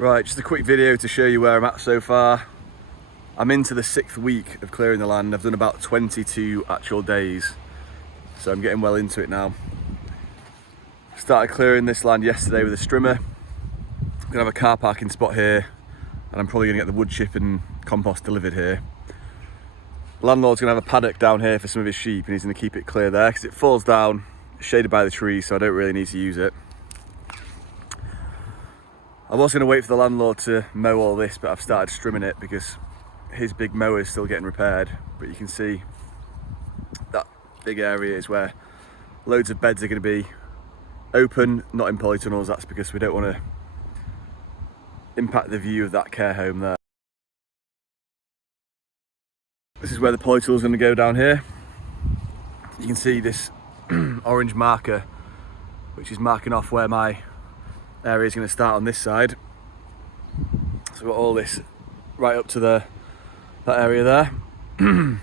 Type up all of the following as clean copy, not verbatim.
Right, just a quick video to show you where I'm at so far. I'm into the 6th week of clearing the land. I've done about 22 actual days, so I'm getting well into it now. Started clearing this land yesterday with a strimmer. I'm gonna have a car parking spot here, and I'm probably gonna get the wood chip and compost delivered here. The landlord's gonna have a paddock down here for some of his sheep, and he's gonna keep it clear there because it falls down, shaded by the trees, so I don't really need to use it. I was going to wait for the landlord to mow all this, but I've started strimming it because his big mower is still getting repaired. But you can see that big area is where loads of beds are going to be open, not in polytunnels. That's because we don't want to impact the view of that care home there. This is where the polytunnel is going to go down here. You can see this orange marker, which is marking off where my area is going to start on this side. So we've got all this right up to that area there. Then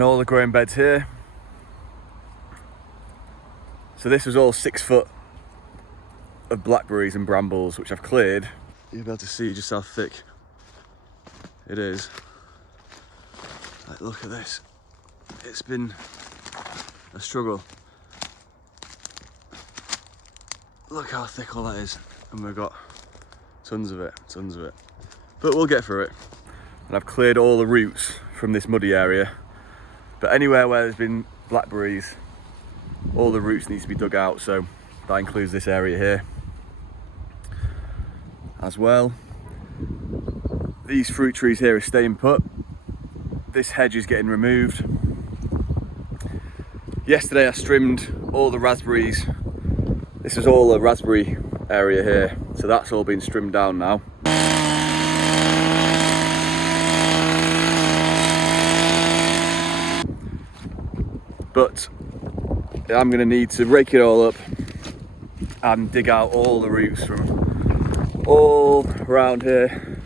all the growing beds here. So this was all 6 foot of blackberries and brambles, which I've cleared. You'll be able to see just how thick it is. Like, look at this. It's been a struggle. Look how thick all that is, and we've got tons of it. But we'll get through it. And I've cleared all the roots from this muddy area. But anywhere where there's been blackberries, all the roots need to be dug out, so that includes this area here as well. These fruit trees here are staying put. This hedge is getting removed. Yesterday I trimmed all the raspberries. This is all a raspberry area here, so that's all been trimmed down now. But I'm going to need to rake it all up and dig out all the roots from all around here.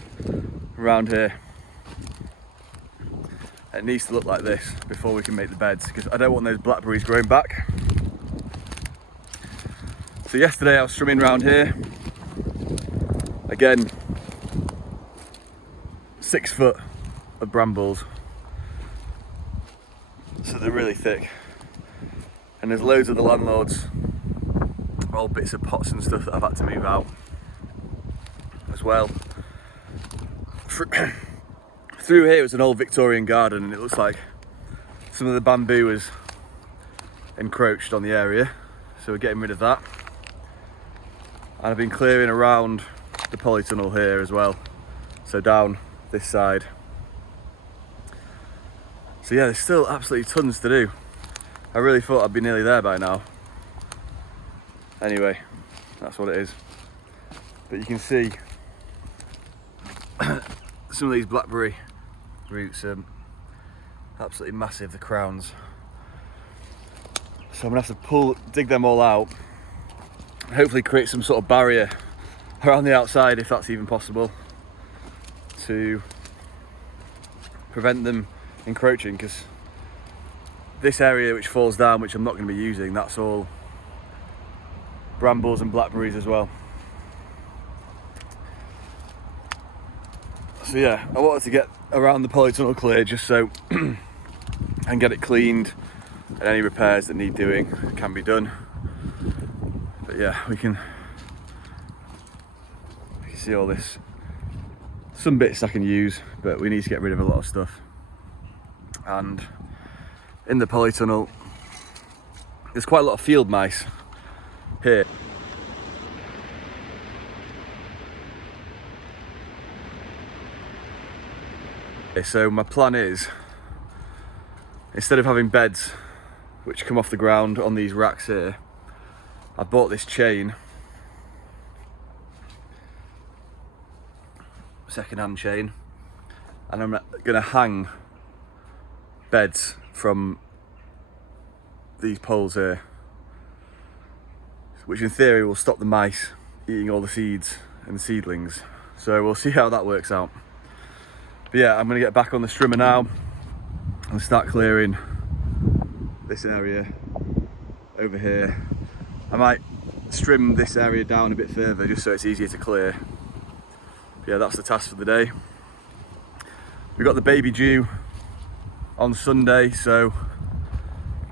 It needs to look like this before we can make the beds, because I don't want those blackberries growing back. So yesterday I was trimming around here. Again, 6 foot of brambles. So they're really thick. And there's loads of the landlord's old bits of pots and stuff that I've had to move out as well. Through here was an old Victorian garden, and it looks like some of the bamboo was encroached on the area. So we're getting rid of that. And I've been clearing around the polytunnel here as well, so down this side. So yeah, there's still absolutely tons to do. I really thought I'd be nearly there by now. Anyway, that's what it is. But you can see some of these blackberry roots are absolutely massive, the crowns. So I'm gonna have to dig them all out. Hopefully create some sort of barrier around the outside, if that's even possible, to prevent them encroaching, because this area which falls down, which I'm not going to be using, that's all brambles and blackberries as well. So yeah, I wanted to get around the polytunnel clear just so and get it cleaned, and any repairs that need doing can be done. But yeah, we can see all this. Some bits I can use, but we need to get rid of a lot of stuff. And in the polytunnel, there's quite a lot of field mice here. So my plan is, instead of having beds which come off the ground on these racks here, I bought this chain, second-hand chain, and I'm going to hang beds from these poles here, which in theory will stop the mice eating all the seeds and seedlings. So we'll see how that works out. But yeah, I'm going to get back on the strimmer now and start clearing this area over here. I might trim this area down a bit further just so it's easier to clear. But yeah, that's the task for the day. We've got the baby due on Sunday, so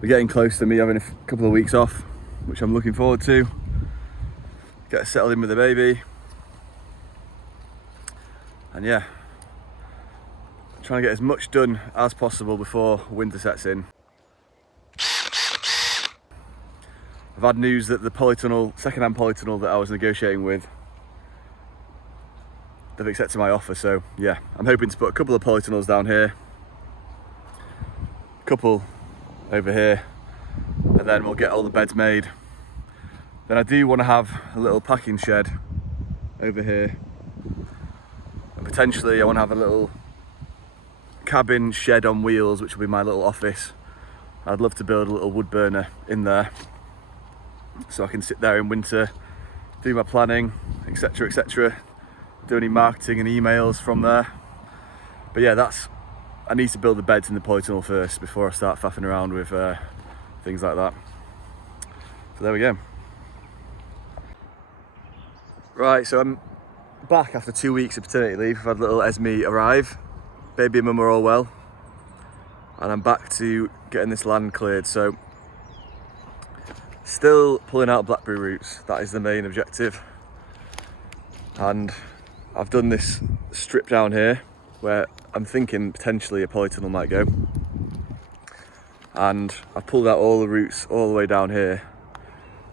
we're getting close to me having a couple of weeks off, which I'm looking forward to. Get settled in with the baby. And yeah, trying to get as much done as possible before winter sets in. I've had news that the polytunnel, second-hand polytunnel that I was negotiating with, they've accepted my offer, so yeah, I'm hoping to put a couple of polytunnels down here, a couple over here, and then we'll get all the beds made. Then I do want to have a little packing shed over here, and potentially I want to have a little cabin shed on wheels, which will be my little office. I'd love to build a little wood burner in there, so I can sit there in winter, do my planning, etc, etc, do any marketing and emails from there. But yeah, I need to build the beds in the polytunnel first before I start faffing around with things like that. So there we go. Right, so I'm back after 2 weeks of paternity leave. I've had little Esme arrive. Baby and mum are all well. And I'm back to getting this land cleared. So still pulling out Blackberry roots. That is the main objective. And I've done this strip down here where I'm thinking potentially a polytunnel might go. And I've pulled out all the roots all the way down here.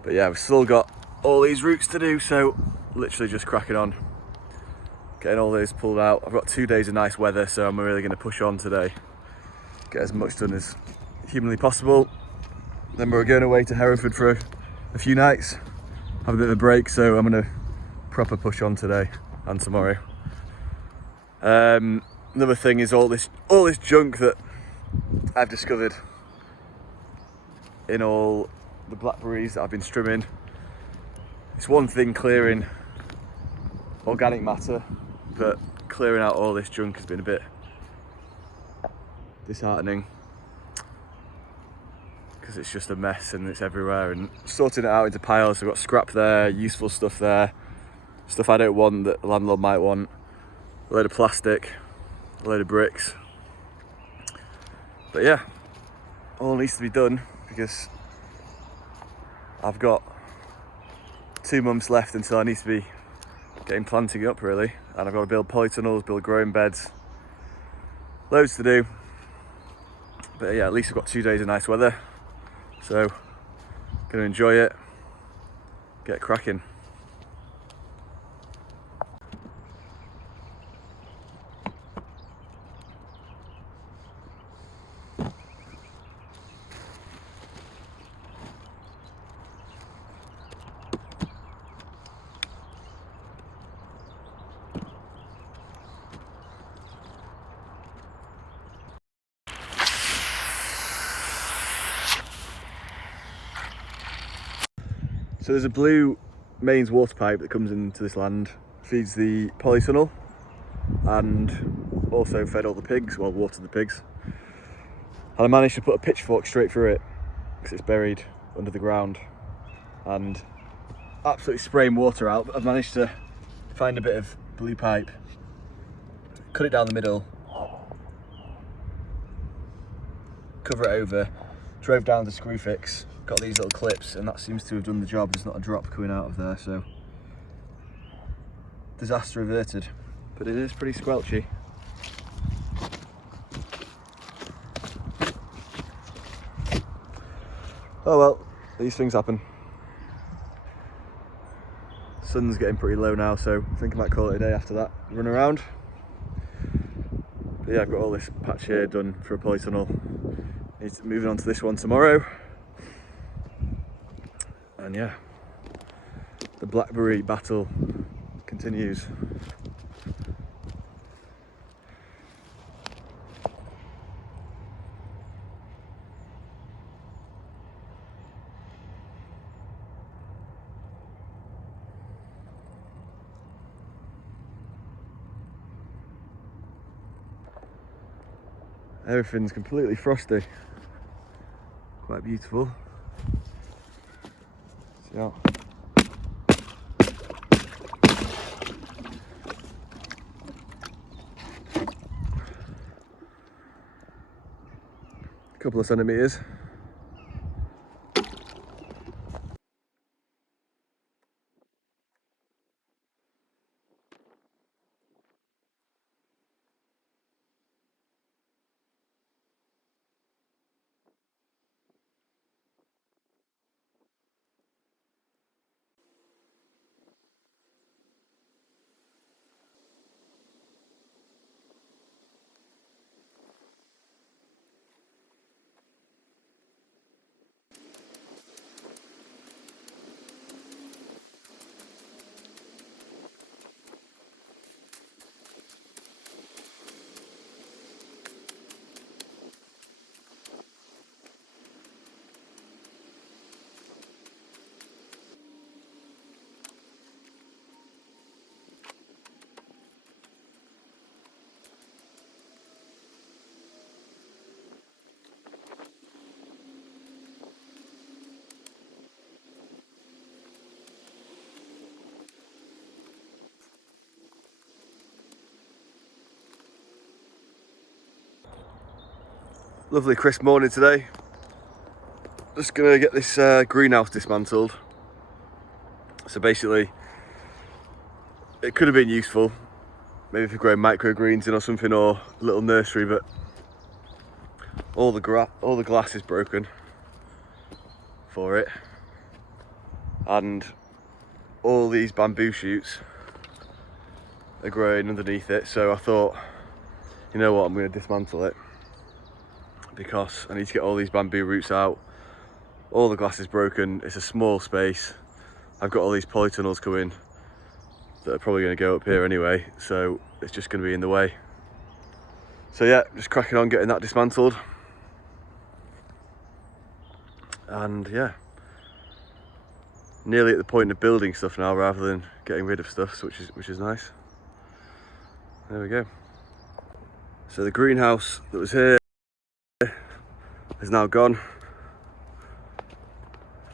But yeah, we've still got all these roots to do, so literally just cracking on, getting all those pulled out. I've got 2 days of nice weather, so I'm really going to push on today, get as much done as humanly possible. Then we're going away to Hereford for a few nights, have a bit of a break, so I'm going to proper push on today and tomorrow. Another thing is all this junk that I've discovered in all the blackberries that I've been trimming. It's one thing clearing organic matter, but clearing out all this junk has been a bit disheartening, because it's just a mess and it's everywhere, and sorting it out into piles. So I've got scrap there, useful stuff there, stuff I don't want that the landlord might want, a load of plastic, a load of bricks. But yeah, all needs to be done because I've got 2 months left until I need to be getting planting up really, and I've got to build polytunnels, build growing beds, loads to do. But yeah, at least I've got 2 days of nice weather, so gonna enjoy it, get cracking. So there's a blue mains water pipe that comes into this land, feeds the polytunnel and also fed all the pigs, well, watered the pigs. And I managed to put a pitchfork straight through it because it's buried under the ground and absolutely spraying water out. But I've managed to find a bit of blue pipe, cut it down the middle, cover it over, drove down to Screwfix, got these little clips, and that seems to have done the job. There's not a drop coming out of there, so disaster averted. But it is pretty squelchy. Oh well, these things happen. Sun's getting pretty low now, so I think I might call it a day after that run around. But yeah, I've got all this patch here done for a polytunnel. Moving on to this one tomorrow. And yeah, the Blackberry battle continues. Everything's completely frosty. Quite beautiful. See how couple of centimetres. Lovely crisp morning today. Just gonna get this greenhouse dismantled. So basically, it could have been useful, maybe for growing microgreens in or something, or a little nursery, but all the glass is broken for it, and all these bamboo shoots are growing underneath it. So I thought, you know what, I'm going to dismantle it because I need to get all these bamboo roots out. All the glass is broken, it's a small space. I've got all these polytunnels coming that are probably going to go up here anyway, so it's just going to be in the way. So yeah, just cracking on getting that dismantled. And yeah, nearly at the point of building stuff now rather than getting rid of stuff, which is nice. There we go. So the greenhouse that was here is now gone,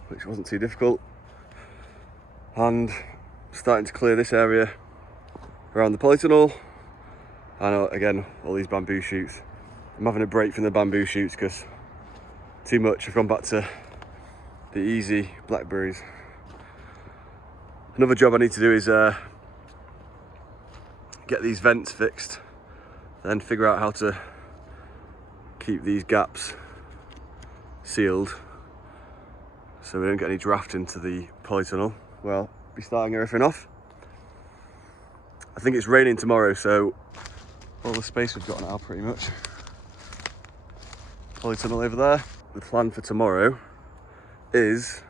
which wasn't too difficult. And starting to clear this area around the polytunnel, and again all these bamboo shoots. I'm having a break from the bamboo shoots because too much. I've gone back to the easy blackberries. Another job I need to do is get these vents fixed, then figure out how to keep these gaps sealed so we don't get any draft into the polytunnel. Well, be starting everything off. I think it's raining tomorrow, so all the space we've got now pretty much. Polytunnel over there. The plan for tomorrow is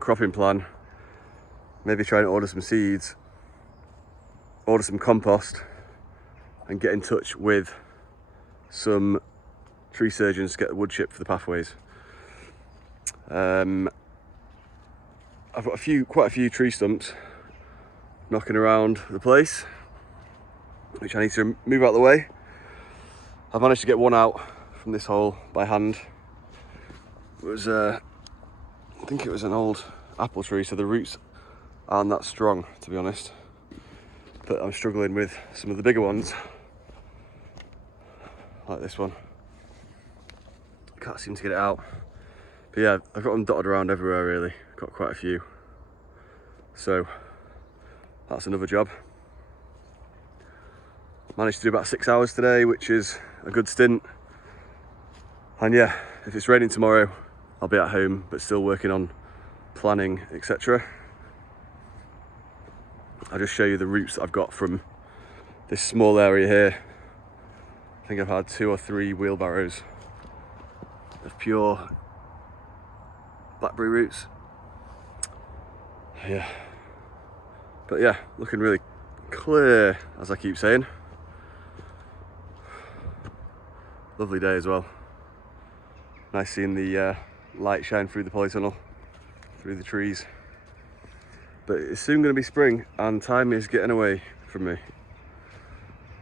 cropping plan. Maybe try and order some seeds, order some compost, and get in touch with some tree surgeons to get the wood chip for the pathways. I've got quite a few tree stumps knocking around the place, which I need to move out of the way. I've managed to get one out from this hole by hand. It was, I think it was an old apple tree, so the roots aren't that strong, to be honest. But I'm struggling with some of the bigger ones, like this one. Can't seem to get it out. But yeah, I've got them dotted around everywhere really. Got quite a few. So that's another job. Managed to do about 6 hours today, which is a good stint. And yeah, if it's raining tomorrow, I'll be at home, but still working on planning, etc. I'll just show you the roots that I've got from this small area here. I think I've had 2 or 3 wheelbarrows of pure blackberry roots. Yeah. But yeah, looking really clear, as I keep saying. Lovely day as well. Nice seeing the light shine through the polytunnel, through the trees. But it's soon going to be spring and time is getting away from me.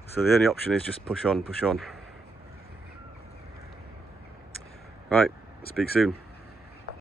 So the only option is just push on, push on. Right, speak soon.